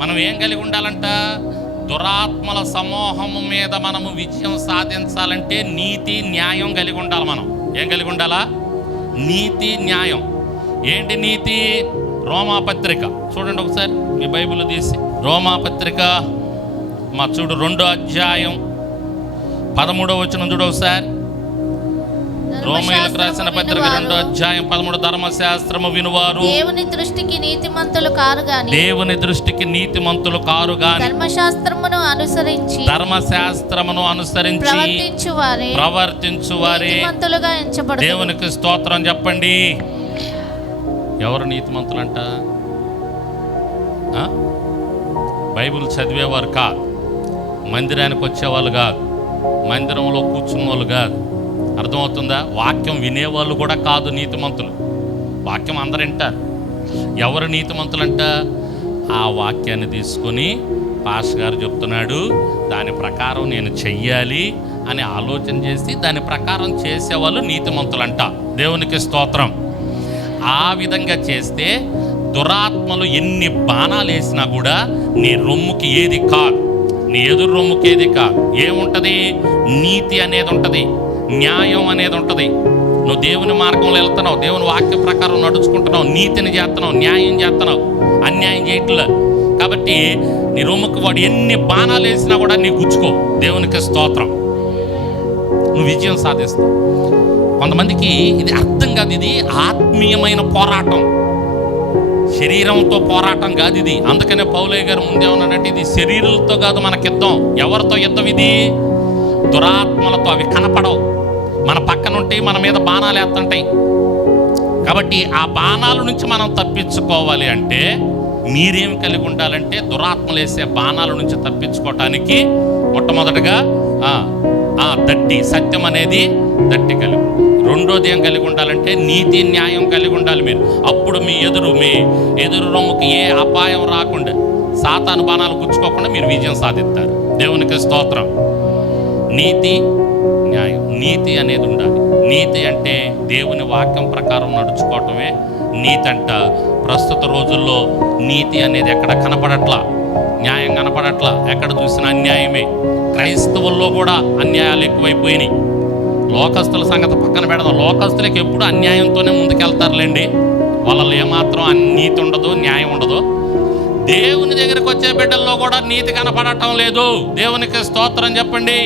మనం ఏం కలిగి ఉండాలంట? దురాత్మల సమూహము మీద మనము విజయం సాధించాలంటే నీతి న్యాయం కలిగి ఉండాలి. మనం ఏం కలిగి ఉండాలా? నీతి న్యాయం. ఏంటి నీతి? రోమాపత్రిక చూడండి ఒకసారి, మీ బైబిల్ తీసి. రోమాపత్రిక చూడు, 2వ అధ్యాయం 13వ వచనం చూడు ఒకసారి. రోమీయులకు రాసిన పత్రిక 2వ అధ్యాయం 13. ధర్మశాస్త్రము వినువారు దేవుని దృష్టికి నీతిమంతులు కారు గాని, దేవుని దృష్టికి నీతిమంతులు కారు గాని, ధర్మశాస్త్రమును అనుసరించి ప్రవర్తించువారే నీతిమంతులుగా ఎంచబడుదురు. దేవునికి స్తోత్రం చెప్పండి. ఎవరు నీతిమంతులంట? బైబిల్ చదివేవారు కాదు, మందిరానికి వచ్చేవాళ్ళు కాదు, మందిరంలో కూర్చున్న వాళ్ళు కాదు. అర్థమవుతుందా? వాక్యం వినేవాళ్ళు కూడా కాదు నీతిమంతులు. వాక్యం అందరు వింటారు. ఎవరు నీతిమంతులంట? ఆ వాక్యాన్ని తీసుకొని పాస్టర్ గారు చెప్తున్నాడు, దాని ప్రకారం నేను చెయ్యాలి అని ఆలోచన చేసి దాని ప్రకారం చేసేవాళ్ళు నీతిమంతులంట. దేవునికి స్తోత్రం. ఆ విధంగా చేస్తే దురాత్మలు ఎన్ని బాణాలు వేసినా కూడా నీ రొమ్ముకి ఏది కాదు, నీ ఎదురు రొమ్ముకి ఏది కాదు. ఏముంటుంది? నీతి అనేది ఉంటుంది, న్యాయం అనేది ఉంటుంది. నువ్వు దేవుని మార్గంలో వెళ్తున్నావు, దేవుని వాక్య ప్రకారం నడుచుకుంటున్నావు, నీతిని చేస్తున్నావు, న్యాయం చేస్తున్నావు, అన్యాయం చేయట్లే. కాబట్టి నీ రొమ్ముకి వాడు ఎన్ని బాణాలు వేసినా కూడా నీ గుచ్చుకో. దేవునికి స్తోత్రం. నువ్వు విజయం సాధిస్తావు. కొంతమందికి ఇది అర్థం కాదు. ఇది ఆత్మీయమైన పోరాటం, శరీరంతో పోరాటం కాదు ఇది. అందుకనే పౌలయ్య గారు ముందేమన్నాడంటే, ఇది శరీరాలతో కాదు మనకి యుద్ధం. ఎవరితో యుద్ధం ఇది? దురాత్మలతో. అవి కనపడవు, మన పక్కన ఉంటాయి, మన మీద బాణాలు వేస్తుంటాయి. కాబట్టి ఆ బాణాల నుంచి మనం తప్పించుకోవాలి అంటే మీరేం కలిగి ఉండాలంటే, దురాత్మలు వేసే బాణాల నుంచి తప్పించుకోవటానికి మొట్టమొదటిగా దట్టి, సత్యం అనేది దట్టి కలిగి. రెండోది ఏం కలిగి ఉండాలంటే, నీతి న్యాయం కలిగి ఉండాలి మీరు. అప్పుడు మీ ఎదురు రొమ్ముకి ఏ అపాయం రాకుండా, సాతాను బాణాలు గుచ్చుకోకుండా మీరు విజయం సాధిస్తారు. దేవునికి స్తోత్రం. నీతి న్యాయం, నీతి అనేది ఉండాలి. నీతి అంటే దేవుని వాక్యం ప్రకారం నడుచుకోవటమే నీతి అంట. ప్రస్తుత రోజుల్లో నీతి అనేది ఎక్కడ కనపడట్లా, న్యాయం కనపడట్లా. ఎక్కడ చూసినా అన్యాయమే. క్రైస్తవుల్లో కూడా అన్యాయాలు ఎక్కువైపోయినాయి. లోకస్తుల సంగతి పక్కన పెడదాం. లోకస్తులకి ఎప్పుడు అన్యాయంతోనే ముందుకెళ్తారులేండి. వాళ్ళలో ఏమాత్రం నీతి ఉండదు, న్యాయం ఉండదు. దేవుని దగ్గరికి వచ్చే బిడ్డల్లో కూడా నీతి కనపడటం లేదు. దేవునికి స్తోత్రం చెప్పండి.